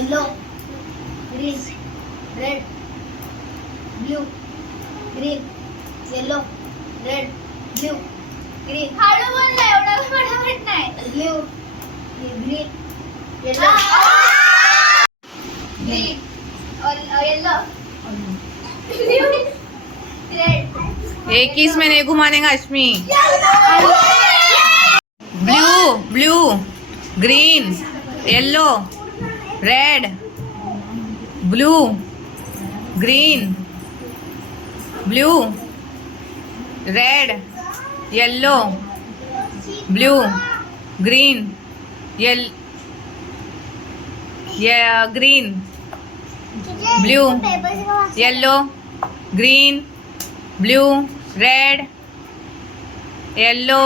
yellow green red blue green yellow red blue green हाडू बोलला एवढा फटाफट नाही blue green yellow green yellow red एक ही इसमें नहीं घुमाने का अश्मी blue blue green yellow red blue green blue red yellow blue green green blue yellow green blue red yellow